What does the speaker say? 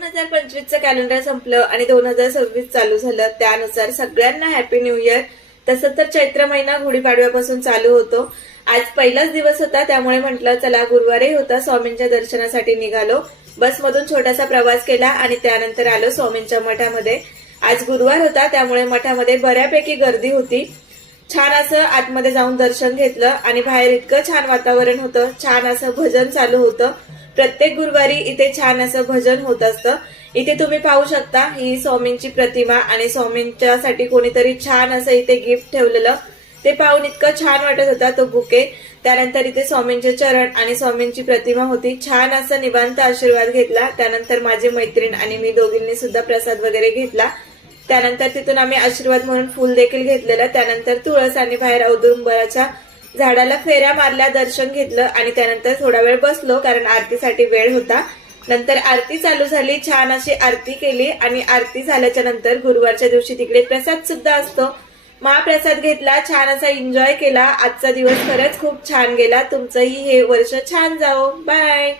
2025चं calendar संपलं आणि 2026 चालू झालं. त्यानुसार सगळ्यांना हॅपी न्यू इयर. तसं तर चैत्र महिना गुढीपाडव्यापासून चालू होतो. आज पहिलाच दिवस होता, त्यामुळे म्हटलं चला, गुरुवारही होता, स्वामींच्या दर्शनासाठी निघालो. बसमधून छोटासा प्रवास केला आणि त्यानंतर आलो स्वामींच्या मठामध्ये. आज गुरुवार होता, त्यामुळे मठामध्ये बऱ्यापैकी गर्दी होती. छान असं आतमध्ये जाऊन दर्शन घेतलं आणि बाहेर इतकं छान वातावरण होतं. छान असं भजन चालू होतं. प्रत्येक गुरुवारी इथे छान असं भजन होत असतं. इथे तुम्ही पाहू शकता, ही स्वामींची प्रतिमा आणि स्वामींच्यासाठी कोणीतरी छान असं इथे गिफ्ट ठेवलेलं. ते पाहून इतकं छान वाटत होता तो बुके. त्यानंतर इथे स्वामींचे चरण आणि स्वामींची प्रतिमा होती. छान असं निवांत आशीर्वाद घेतला. त्यानंतर माझी मैत्रीण आणि मी दोघींनी सुद्धा प्रसाद वगैरे घेतला. त्यानंतर तिथून आम्ही आशीर्वाद म्हणून फुल देखील घेतलेलं. त्यानंतर तुळस आणि बाहेर औदुंबराच्या झाडाला फेऱ्या मारल्या, दर्शन घेतलं आणि त्यानंतर थोडा वेळ बसलो, कारण आरतीसाठी वेळ होता. नंतर आरती चालू झाली. छान अशी आरती केली आणि आरती झाल्याच्या नंतर गुरुवारच्या दिवशी तिकडे प्रसाद सुद्धा असतो. महाप्रसाद घेतला, छान असा एन्जॉय केला. आजचा दिवस खरंच खूप छान गेला. तुमचंही हे वर्ष छान जावो. बाय.